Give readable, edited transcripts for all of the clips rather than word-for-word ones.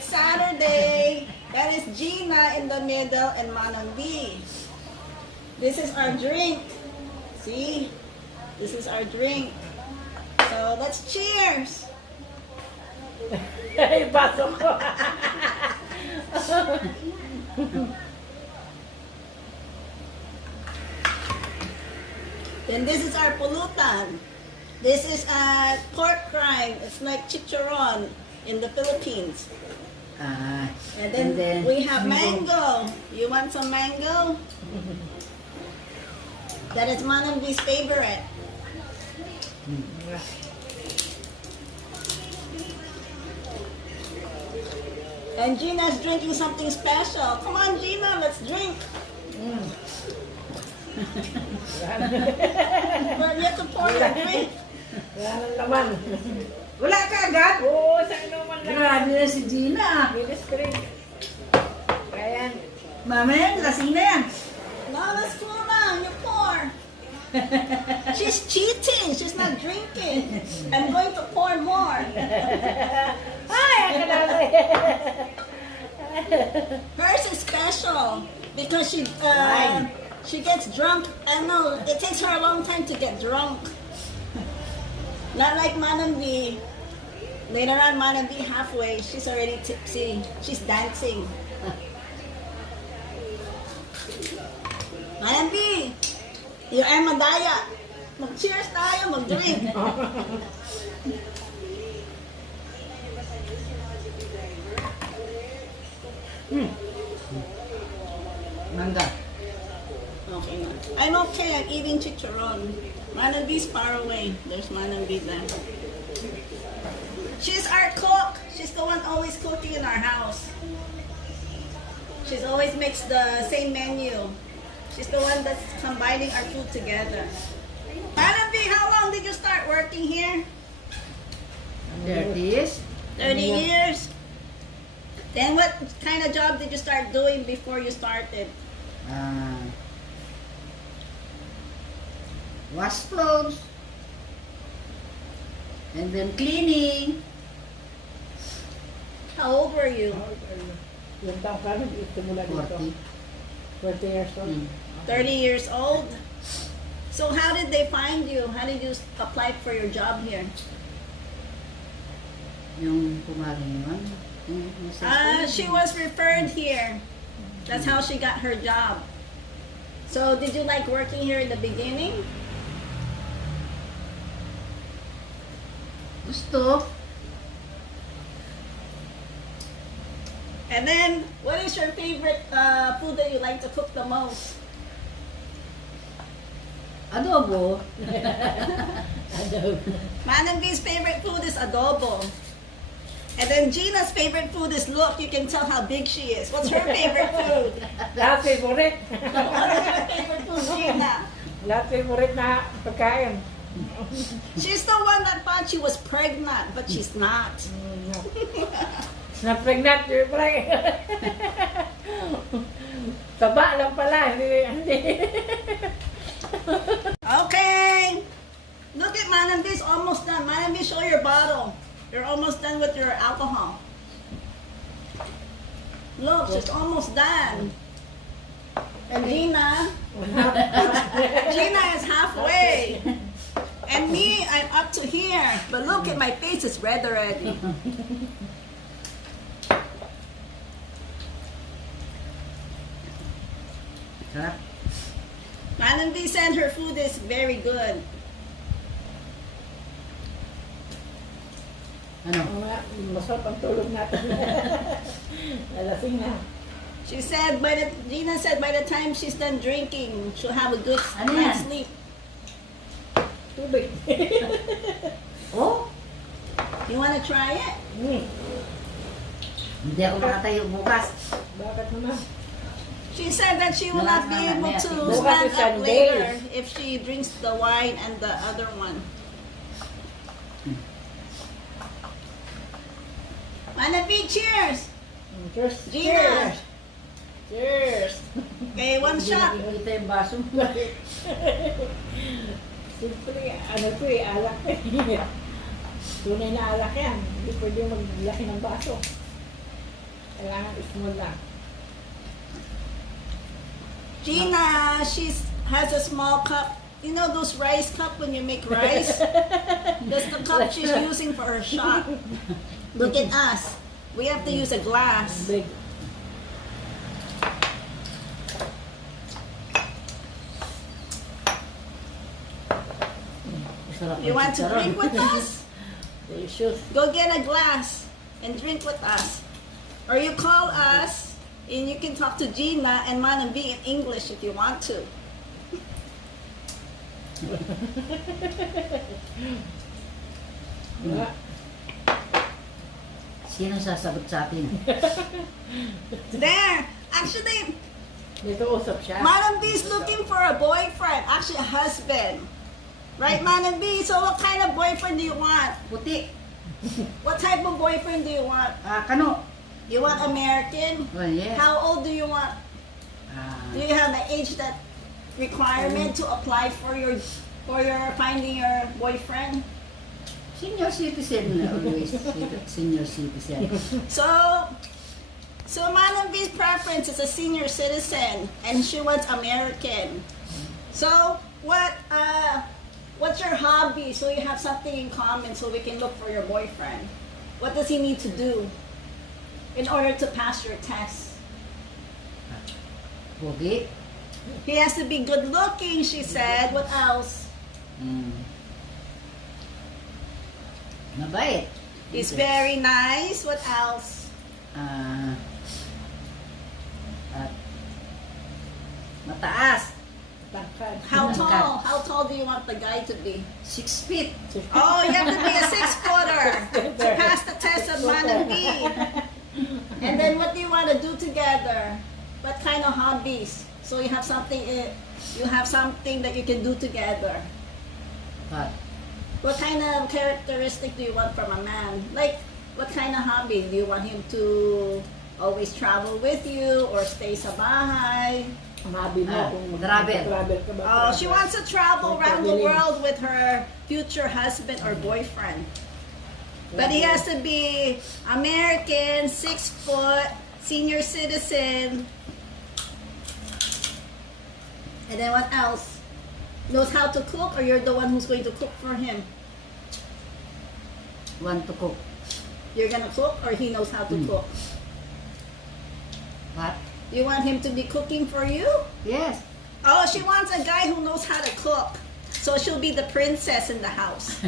It's Saturday. That is Gina in the middle and Manang B. This is our drink. See? This is our drink. So let's cheers. Baso ko. Then this is our pulutan. This is a pork rind. It's like chicharon in the Philippines. And then we have mango. You want some mango? That is Manang B's favorite. And Gina's drinking something special. Come on, Gina, let's drink. But you have to pour your drink. Wala nang laman. Wala ka agad? Oo, sa inuman lang. Grabe na si Gina. Bilis drink. Ayan. Mami, lasing na yan. No, let's cool down. You pour. She's cheating. She's not drinking. I'm going to pour more. Ay, akala Hers is special because she gets drunk. I know it takes her a long time to get drunk. Not like Manang B. Later on, Manang B halfway, she's already tipsy. She's dancing. Manang B, you are madaya. Mag-cheers tayo, mag-drink. Mangga. Okay na. I'm okay. I'm eating chicharon. Manang B's far away. There's Manang B there. She's our cook. She's the one always cooking in our house. She's always makes the same menu. She's the one that's combining our food together. Manang B, how long did you start working here? 30 years? 30 years. Then what kind of job did you start doing before you started? Wash clothes. And then cleaning. How old were you? Yung taong ka ito mula dito. 40. 20 years old. 30 years old. So how did they find you? How did you apply for your job here? Yung kumaring naman. She was referred here. That's how she got her job. So did you like working here in the beginning? Gusto. And then, what is your favorite food that you like to cook the most? Adobo. Manang B's favorite food is adobo. And then Gina's favorite food is, look, you can tell how big she is. What's her favorite food? Lahat favorite. What is your favorite food, Gina? Lahat favorite na pagkain. She's the one that thought she was pregnant, but she's not. Na pregnant, you're pregnant. Taba lang pala, hindi. Okay. Look at Manang B's almost done. Manang B, show your bottle. You're almost done with your alcohol. Look, she's almost done. And Gina is halfway. And me, I'm up to here. But look at my face, it's red already. Sarap. Manang B said her food is very good. Ano? Masarap ang tulog natin. Nalasing na. She said, Gina said by the time she's done drinking, she'll have a good Ano night's yan? sleep. Tubig. Oh? You wanna try it? Hindi ako makatayo bukas. Bakit naman? She said that she will not be able to Bukas stand is up Sunday. later if she drinks the wine and the other one. Manang B, cheers! Cheers. Gina. Cheers. Okay, one shot. Ito yung baso. Siyempre, ano to eh, alak eh. Tunay na alak yan. Hindi pwede maglaki ng baso. Kailangan small lang. Gina, has a small cup. You know those rice cup when you make rice? That's the cup she's using for her shot. Look at us. We have to use a glass. Big. Masarap You ang want to chicharon. drink with us? Delicious. Go get a glass and drink with us. Or you call us and you can talk to Gina and Manang B in English if you want to. Wala. Sino sasagot sa atin? There! Actually, Dito usap siya. Manang B is looking for a boyfriend. Actually, a husband. Right, Manang B? So what kind of boyfriend do you want? Puti. What type of boyfriend do you want? Kano? You want American? Oh, yes. How old do you want? Do you have an age that requirement to apply for your finding your boyfriend? Senior citizen always. Senior citizen. So Manang B's preference is a senior citizen and she wants American. So what's your hobby? So you have something in common so we can look for your boyfriend. What does he need to do in order to pass your test? Pogi. He has to be good looking, she said. What else? Mabait. He's very nice. What else? At mataas. Tangkad. How tall? How tall do you want the guy to be? 6 feet. Oh, you have to be a 6-footer to pass the test on Manang B. And then what do you want to do together? What kind of hobbies? So you have something that you can do together. What kind of characteristic do you want from a man? Like, what kind of hobby? Do you want him to always travel with you or stay sa bahay? Mabi mo kung travel. travel ka ba? Oh, she wants to travel around the world with her future husband or boyfriend. But he has to be American, 6 foot, senior citizen. And then what else? Knows how to cook, or you're the one who's going to cook for him? Want to cook. You're gonna cook, or he knows how to cook? What? You want him to be cooking for you? Yes. Oh, she wants a guy who knows how to cook. So she'll be the princess in the house.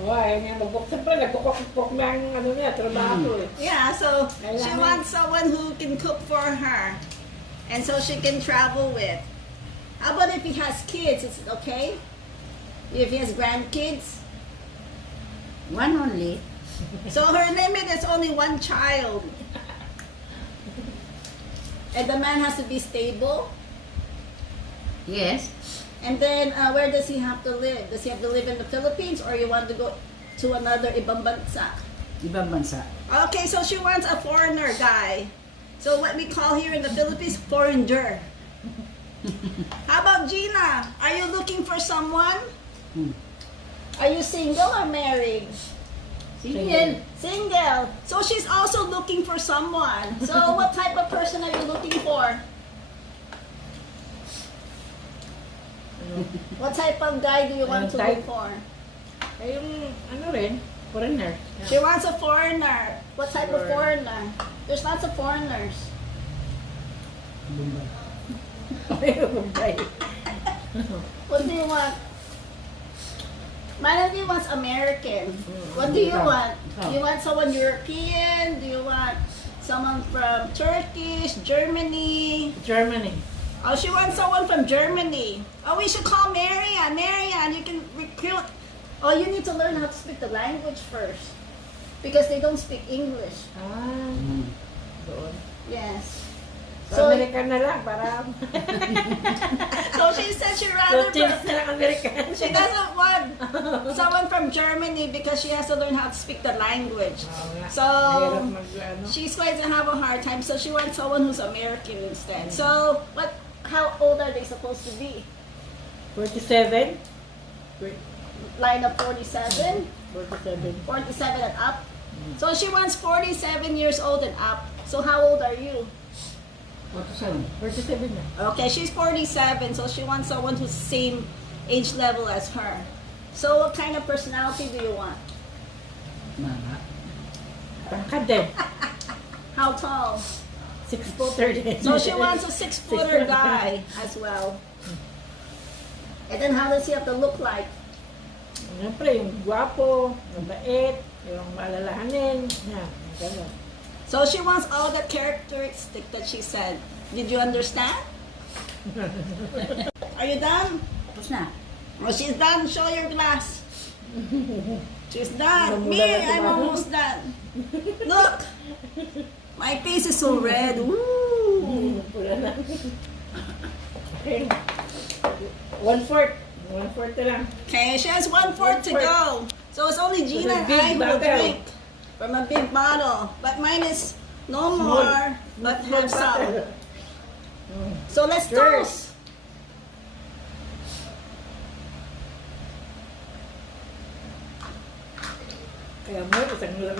Oh, ayaw niya mag-cook. Siyempre, nagkukok ng ano niya, trabaho eh. Yeah, so she wants someone who can cook for her. And so she can travel with. How about if he has kids? Is it okay? If he has grandkids? One only. So her limit is only 1 child. And the man has to be stable. Yes. And then where does he have to live? Does he have to live in the Philippines, or you want to go to another ibang bansa? Ibang bansa. Okay, so she wants a foreigner guy. So what we call here in the Philippines, foreigner. How about Gina? Are you looking for someone? Are you single or married? Single. Single. So she's also looking for someone. So what type of person are you looking for? What type of guy do you want to look for? Ay, yung ano rin, foreigner. She wants a foreigner. What type of foreigner? There's lots of foreigners. What do you want? Mine of you wants American. What do you want? Do you want someone European? Do you want someone from Turkish, Germany? Germany. Oh, she wants someone from Germany. Oh, we should call Marian. Marian, you can recruit. Oh, you need to learn how to speak the language first. Because they don't speak English. Ah, doon. Yes. So, So, American na lang, para... so she said she rather... So, change na lang American. She doesn't want someone from Germany because she has to learn how to speak the language. So Mahirap mag-ano. she's going to have a hard time. So she wants someone who's American instead. So how old are they supposed to be? 47? Line of 47, 47. 47 and up. So she wants 47 years old and up. So how old are you? 47. 47 na. Okay, she's 47, so she wants someone who's same age level as her. So what kind of personality do you want? Mama. Tangkad din. How tall? 6'4" din. So she wants a 6-footer guy as well. And then how does he have to look like? Siyempre, yung gwapo, yung bait, yung malalahanin. Yan, gano'n. So she wants all the characteristic that she said. Did you understand? Are you done? Tapos na. Oh, she's done. Show your glass. She's done. Me, Namula na si I'm Mama. almost done. Look. My face is so red. Woo. Pula na. Okay. 1/4. 1/4 na lang. Okay, she has 1/4 to go. So it's only Gina and big I who will bottle. drink from a big bottle. But mine is no Small. more, but Small have some. bottle. So let's Sure. toast. Kaya mo, isang lang.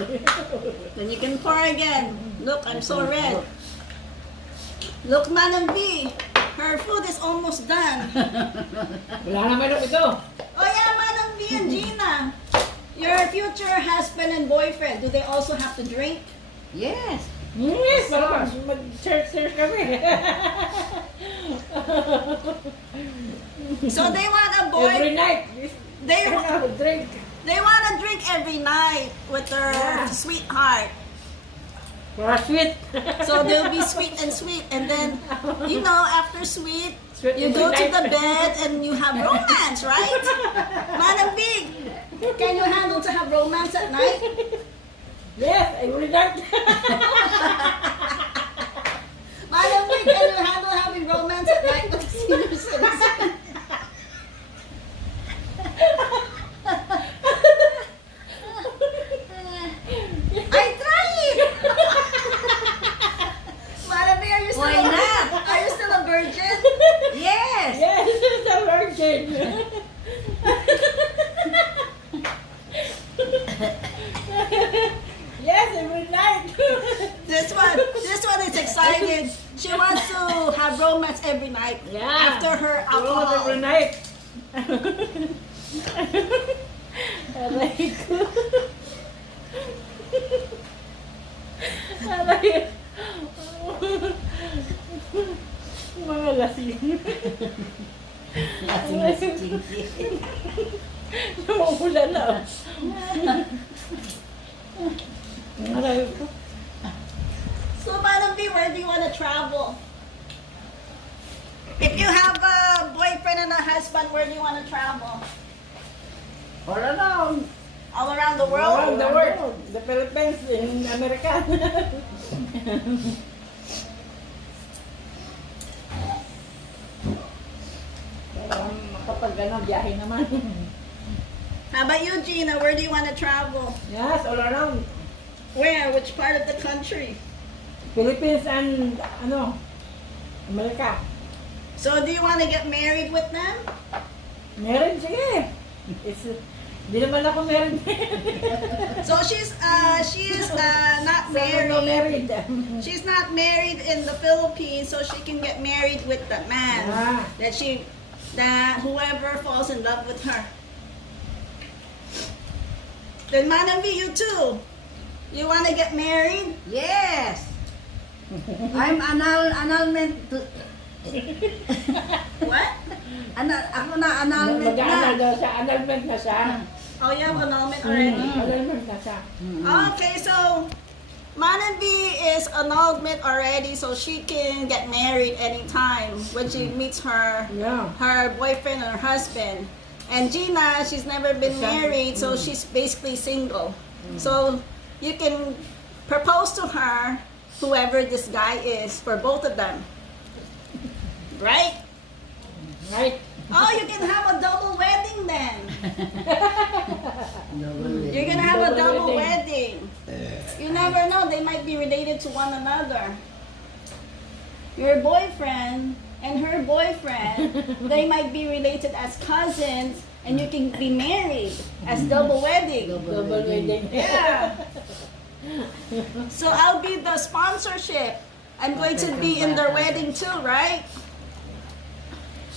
Then you can pour again. Look, I'm so red. Look, Manang B. Her food is almost done. Wala naman ako ito. Oh yeah, Manang B and Gina. Your future husband and boyfriend, do they also have to drink? Yes. Yes, para mag-search kami. So they want a boy. Every night. They Drink. they want to drink every night with their Yeah. sweetheart. Para sweet. So they'll be sweet and sweet, and then you know after sweet, Sweet you every go to night. the bed and you have romance, right? Manang Big, can you handle to have romance at night? Yes, every night. Manang Big, can you handle having romance at night with a senior citizen? I tried! Manang Big, are you still Why not? Are you still a virgin? Yes. Yes, it's a virgin. Yes, every night. This one is excited. She wants to have romance every night Yeah. after her Almost every alcohol. night. Aray ko. Aray. Mga lasing. Lasing na si Chinky. Namumula na. Aray ko. So, Manang B, where do you want to travel? If you have a boyfriend and a husband, where do you want to travel? All around. All around the world? Around the world. The Philippines, in America. Kapag gano'n, biyahe naman. How about you, Gina? Where do you want to travel? Yes, all around. Where? Which part of the country? Philippines and, America. So, do you want to get married with them? Meron, sige. Di naman ako meron. So, she is not No married. married. She's not married in the Philippines, so she can get married with the man Ah. that whoever falls in love with her. Then Manang V, you too. You want to get married? Yes. I'm annulment. What? Ako na annulment Mag-aanal na. daw siya. Annulment na siya. Oh, you have annulment already. Annulment na siya. Okay, so Manang V is annulment already, so she can get married anytime when she meets her Yeah. boyfriend or her husband. And Gina, she's never been married, so she's basically single. So you can propose to her, whoever this guy is, for both of them. Right? Right? Oh, you can have a double wedding then. You're gonna have a double Double wedding. You never know, they might be related to one another. Your boyfriend and her boyfriend, they might be related as cousins, and you can be married as double wedding. Double wedding. Yeah. So I'll be the sponsorship. I'm going to be in their wedding too, right?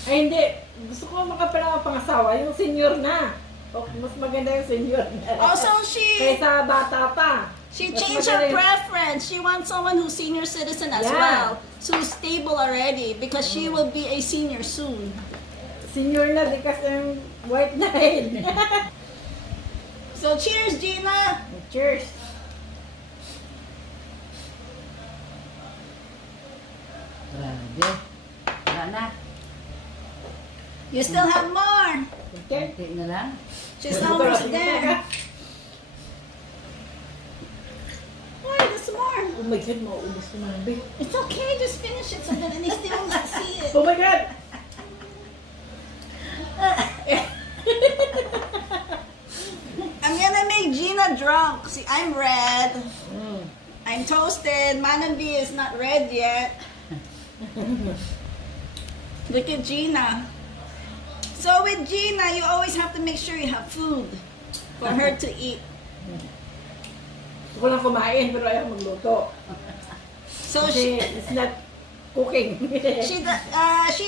Ay, hindi. Gusto ko makapangasawa, yung senior na. O, mas maganda yung senior na. Also, Kaysa bata pa. she Mas changed maganda her preference. She wants someone who's senior citizen as Yeah. well. So who's stable already because she will be a senior soon. Senior na, di kasi yung white na head. So cheers, Gina. Cheers. Grabe. Wala na. You still have more. Okay. Kunti na lang. She's almost there. Why, there's more. Oh my God, mauubos ko na. Babe. It's okay, just finish it so that they still not see it. Oh my God! I'm gonna make Gina drunk. See, I'm red. Mm. I'm toasted. Manambi is not red yet. Look at Gina. So with Gina, you always have to make sure you have food for her to eat. Gusto ko lang kumain, pero ayaw magluto. So Kasi she it's not cooking. she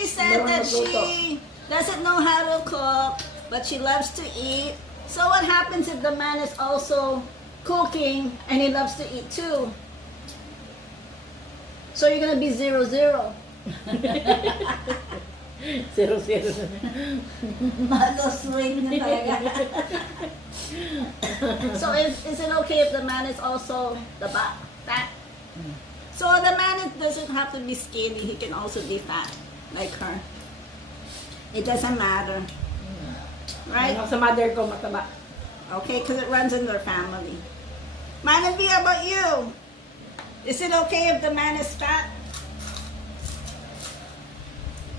said that she doesn't know how to cook, but she loves to eat. So what happens if the man is also cooking and he loves to eat too? So you're gonna be 0-0. 0-0 na. Malo swing na talaga. So is it okay if the man is also fat? So the man doesn't have to be skinny. He can also be fat, like her. It doesn't matter, right? Sa mother ko, mataba. Okay, because it runs in their family. Manavi, how about you? Is it okay if the man is fat?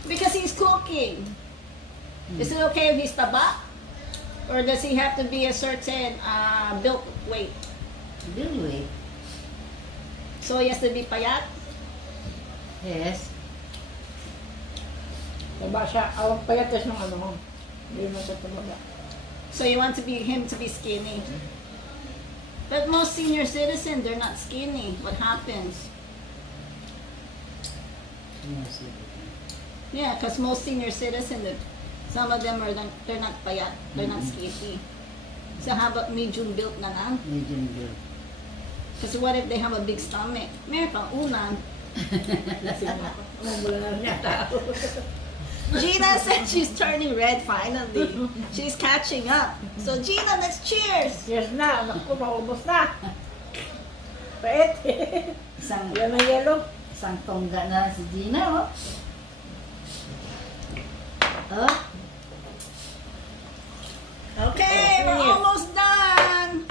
Because he's cooking. Is it okay if he's taba? Or does he have to be a certain built weight? Anyway. So he has to be payat? Yes. Taba siya. Awag payatas ng ano mo. Hindi mo siya tumaga. So you want him to be skinny? But most senior citizens, they're not skinny. What happens? Yeah, because most senior citizens, some of them they're not payat, they're not skinny. So how about medium built na lang? Medium build. Because what if they have a big stomach? Meron pang unan. Lasing na ako. Umubula na rin yata ako. Gina said she's turning red finally. She's catching up. So Gina, let's cheers. Cheers na. Anak ko, maubos na. Pait. Isang, Yan ang yellow. isang tongga na si Gina, oh. Oh. Okay, we're almost done.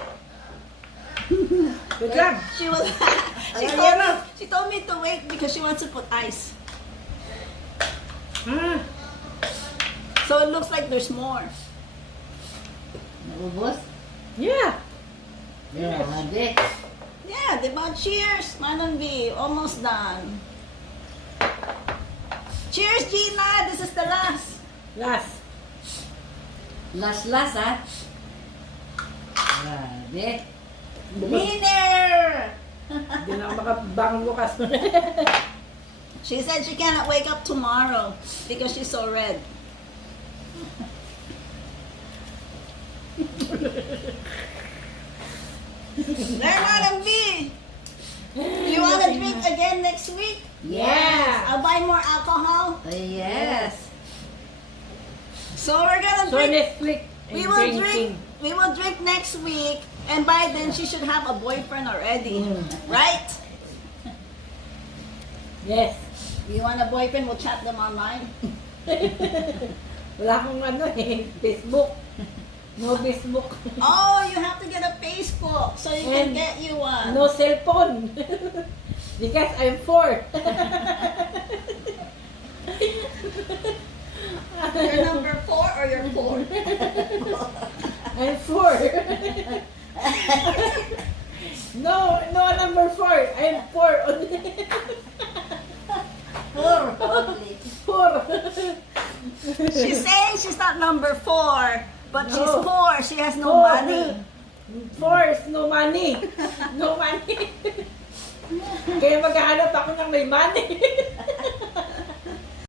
Good job. She told me to wait because she wants to put ice. Ah, So it looks like there's more. Naubos? yeah. Grabe. Yeah, diba? Cheers, Manong V. Almost done. Cheers, Gina. This is the last. Last. Last, ah. Grabe. Winner! Hindi na ako makabangon bukas. She said she cannot wake up tomorrow because she's so red. There, Madam V. You want to drink again next week? Yeah. I'll buy more alcohol. Yes. So we're gonna So drink. next week, We will drink. We will drink next week, and by then she should have a boyfriend already, right? Yes. You want a boyfriend? We'll chat them online. Wala akong ano eh, Facebook. No Facebook. Oh, you have to get a Facebook so you can And get you one. No cellphone. Because I'm 4. You're number 4 or you're 4? I'm 4. No, number 4. I'm 4 only. 4 only. 4. She's saying she's not number 4, but she's No. poor. She has no 4. money. force, no money. No money. Kaya maghahanap ako ng may money.